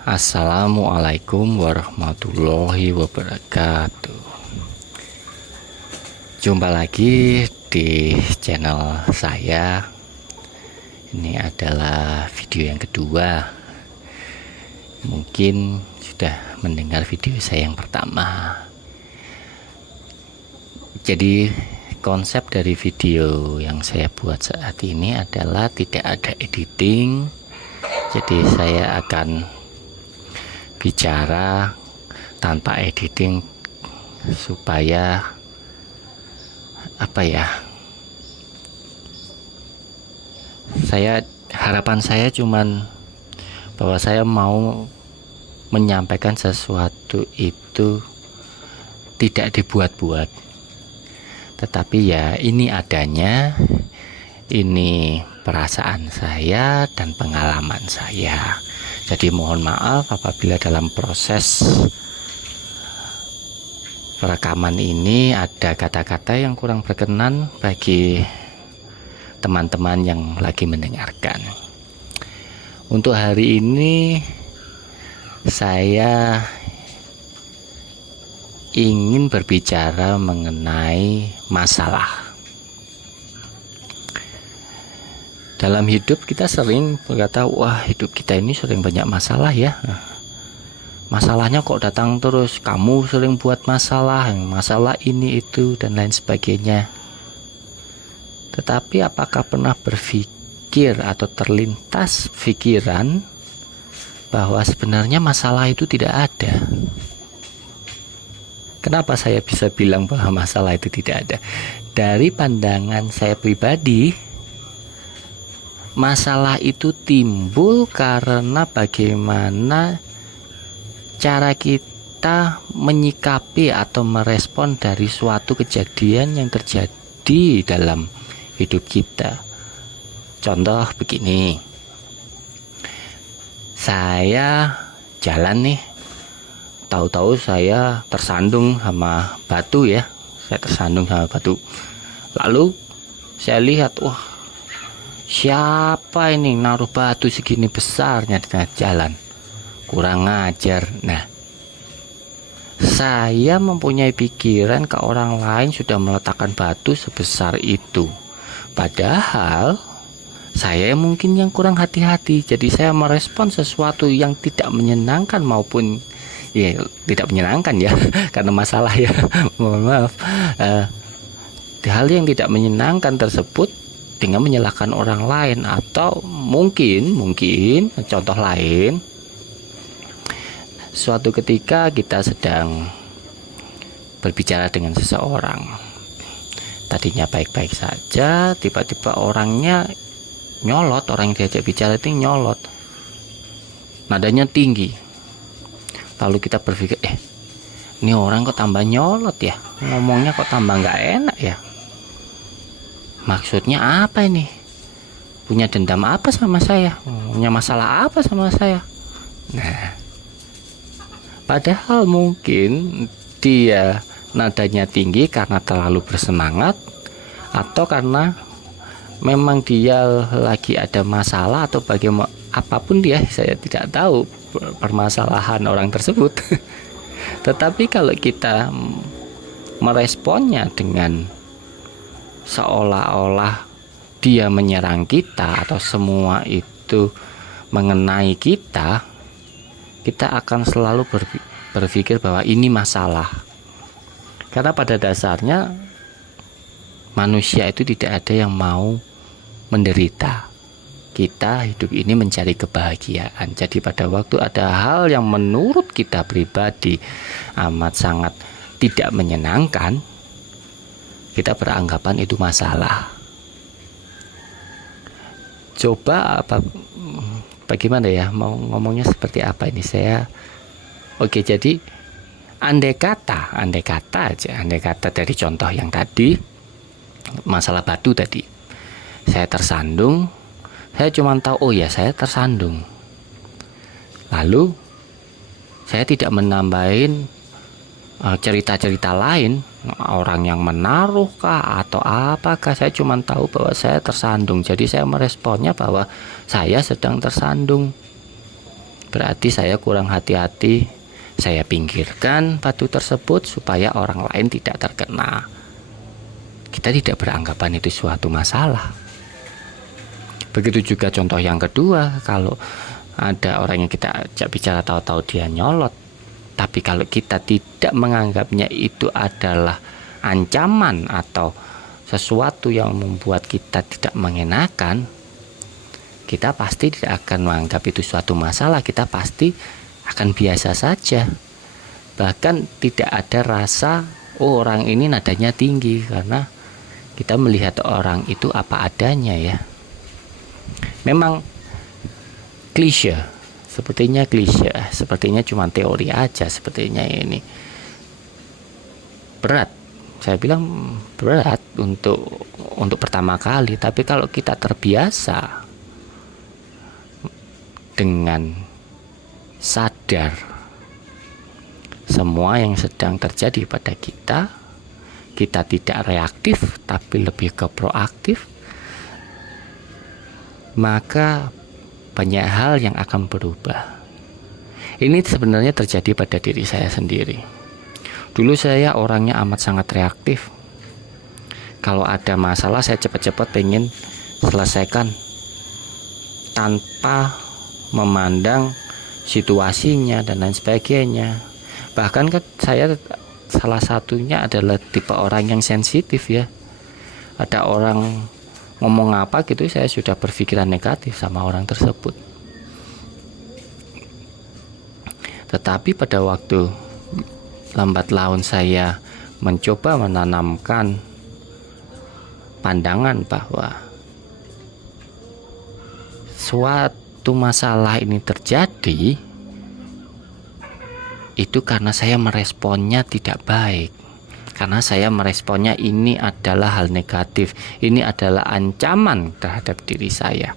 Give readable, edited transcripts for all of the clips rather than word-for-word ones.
Assalamualaikum warahmatullahi wabarakatuh. Jumpa lagi di channel saya. Ini adalah video yang kedua. Mungkin sudah mendengar video saya yang pertama. Jadi konsep dari video yang saya buat saat ini adalah tidak ada editing. Jadi saya akan bicara tanpa editing supaya harapan saya cuman bahwa saya mau menyampaikan sesuatu itu tidak dibuat-buat, tetapi ya ini adanya, ini perasaan saya dan pengalaman saya. Jadi mohon maaf apabila dalam proses perekaman ini ada kata-kata yang kurang berkenan bagi teman-teman yang lagi mendengarkan. Untuk hari ini saya ingin berbicara mengenai masalah. Dalam hidup kita sering berkata, wah hidup kita ini sering banyak masalah ya. Masalahnya kok datang terus, kamu sering buat masalah ini itu dan lain sebagainya. Tetapi apakah pernah berpikir atau terlintas pikiran bahwa sebenarnya masalah itu tidak ada? Kenapa saya bisa bilang bahwa masalah itu tidak ada? Dari pandangan saya pribadi, masalah itu timbul karena bagaimana cara kita menyikapi atau merespon dari suatu kejadian yang terjadi dalam hidup kita. Contoh begini, saya jalan nih, tahu-tahu saya tersandung sama batu ya, lalu saya lihat, wah siapa ini naruh batu segini besarnya di tengah jalan, kurang ajar. Nah, saya mempunyai pikiran ke orang lain sudah meletakkan batu sebesar itu, padahal saya mungkin yang kurang hati-hati. Jadi saya merespon sesuatu yang tidak menyenangkan maupun ya tidak menyenangkan ya karena masalah ya mohon maaf, hal yang tidak menyenangkan tersebut dengan menyalahkan orang lain. Atau mungkin contoh lain, suatu ketika kita sedang berbicara dengan seseorang, tadinya baik-baik saja, tiba-tiba orangnya nyolot, orang yang diajak bicara itu nyolot, nadanya tinggi. Lalu kita berpikir, ini orang kok tambah nyolot ya, ngomongnya kok tambah nggak enak ya, maksudnya apa ini? Punya dendam apa sama saya? Punya masalah apa sama saya? Nah, padahal mungkin dia nadanya tinggi karena terlalu bersemangat, atau karena memang dia lagi ada masalah, atau bagaimana, apapun dia, saya tidak tahu permasalahan orang tersebut. Tetapi kalau kita meresponnya dengan seolah-olah dia menyerang kita atau semua itu mengenai kita, kita akan selalu berpikir bahwa ini masalah. Karena pada dasarnya manusia itu tidak ada yang mau menderita. Kita hidup ini mencari kebahagiaan. Jadi pada waktu ada hal yang menurut kita pribadi amat sangat tidak menyenangkan, kita beranggapan itu masalah. Coba bagaimana ya, mau ngomongnya seperti apa ini saya? Oke, jadi andai kata dari contoh yang tadi, masalah batu tadi, saya tersandung, saya cuma tahu, oh ya saya tersandung, lalu saya tidak menambahin cerita-cerita lain, orang yang menaruh kah atau apakah, saya cuma tahu bahwa saya tersandung. Jadi saya meresponnya bahwa saya sedang tersandung. berarti saya kurang hati-hati. Saya pinggirkan batu tersebut supaya orang lain tidak terkena. Kita tidak beranggapan itu suatu masalah. Begitu juga contoh yang kedua, kalau ada orang yang kita ajak bicara tahu-tahu dia nyolot, tapi kalau kita tidak menganggapnya itu adalah ancaman atau sesuatu yang membuat kita tidak mengenakan, kita pasti tidak akan menganggap itu suatu masalah. Kita pasti akan biasa saja. Bahkan tidak ada rasa, oh orang ini nadanya tinggi, karena kita melihat orang itu apa adanya ya. Memang klise, sepertinya cuma teori aja, sepertinya ini berat. Saya bilang berat untuk pertama kali, tapi kalau kita terbiasa dengan sadar semua yang sedang terjadi pada kita, kita tidak reaktif tapi lebih ke proaktif, maka banyak hal yang akan berubah. Ini sebenarnya terjadi pada diri saya sendiri. Dulu saya orangnya amat sangat reaktif. Kalau ada masalah saya cepat-cepat pengen selesaikan tanpa memandang situasinya dan lain sebagainya. Bahkan kan saya salah satunya adalah tipe orang yang sensitif ya. Ada orang ngomong apa gitu, saya sudah berpikiran negatif sama orang tersebut. Tetapi pada waktu lambat laun saya mencoba menanamkan pandangan bahwa suatu masalah ini terjadi itu karena saya meresponnya tidak baik, karena saya meresponnya ini adalah hal negatif, ini adalah ancaman terhadap diri saya.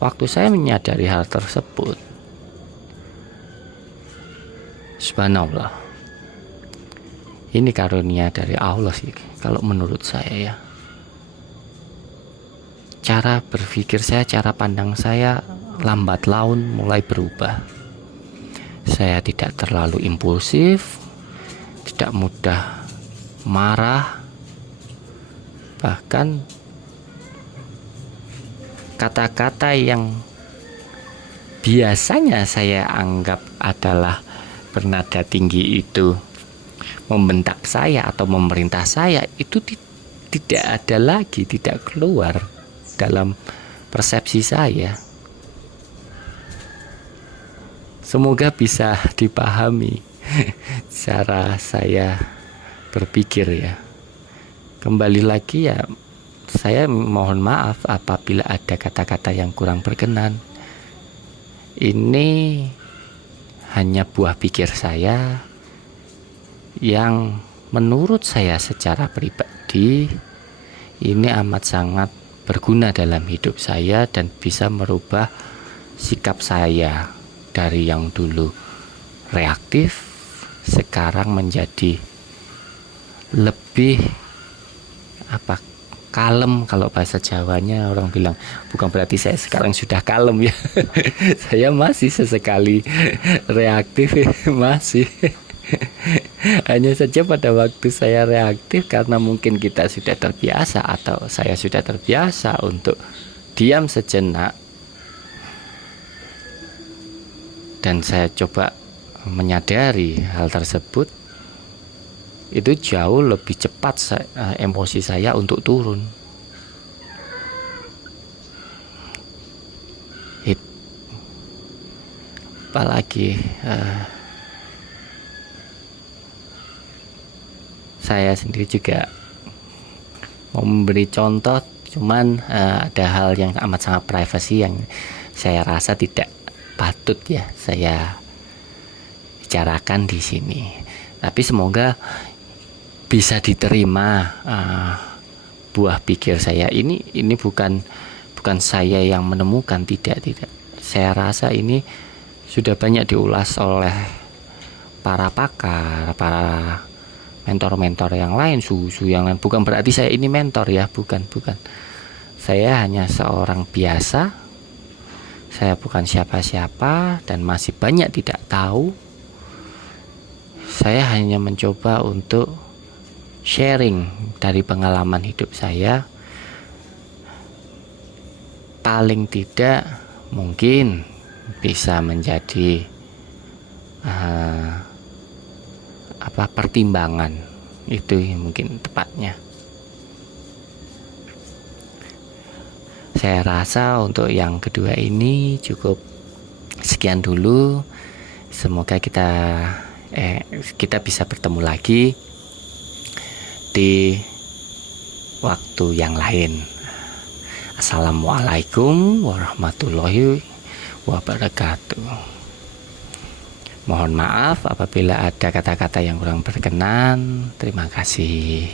Waktu saya menyadari hal tersebut, subhanallah, ini karunia dari Allah sih kalau menurut saya ya. Cara berpikir saya, cara pandang saya lambat laun mulai berubah. Saya tidak terlalu impulsif, tidak mudah marah, bahkan kata-kata yang biasanya saya anggap adalah bernada tinggi itu membentak saya atau memerintah saya, itu tidak ada lagi, tidak keluar dalam persepsi saya. Semoga bisa dipahami cara saya berpikir ya. Kembali lagi ya, saya mohon maaf apabila ada kata-kata yang kurang berkenan. Ini hanya buah pikir saya yang menurut saya secara pribadi ini amat sangat berguna dalam hidup saya dan bisa merubah sikap saya dari yang dulu reaktif sekarang menjadi lebih kalem. Kalau bahasa Jawanya orang bilang, bukan berarti saya sekarang sudah kalem ya. Saya masih sesekali reaktif masih. Hanya saja pada waktu saya reaktif karena mungkin kita sudah terbiasa atau saya sudah terbiasa untuk diam sejenak, dan saya coba menyadari hal tersebut, itu jauh lebih cepat emosi saya untuk turun. Apalagi saya sendiri juga mau memberi contoh, cuman ada hal yang amat sangat privasi yang saya rasa tidak patut ya saya bicarakan di sini. Tapi semoga bisa diterima buah pikir saya ini bukan saya yang menemukan, tidak. Saya rasa ini sudah banyak diulas oleh para pakar, para mentor-mentor yang lain, susu yang lain. Bukan berarti saya ini mentor ya, bukan. Saya hanya seorang biasa Saya bukan siapa-siapa dan masih banyak tidak tahu. Saya hanya mencoba untuk sharing dari pengalaman hidup saya. Paling tidak mungkin bisa menjadi pertimbangan, itu mungkin tepatnya. Saya rasa untuk yang kedua ini cukup sekian dulu. Semoga kita bisa bertemu lagi di waktu yang lain. Assalamualaikum warahmatullahi wabarakatuh. Mohon maaf apabila ada kata-kata yang kurang berkenan. Terima kasih.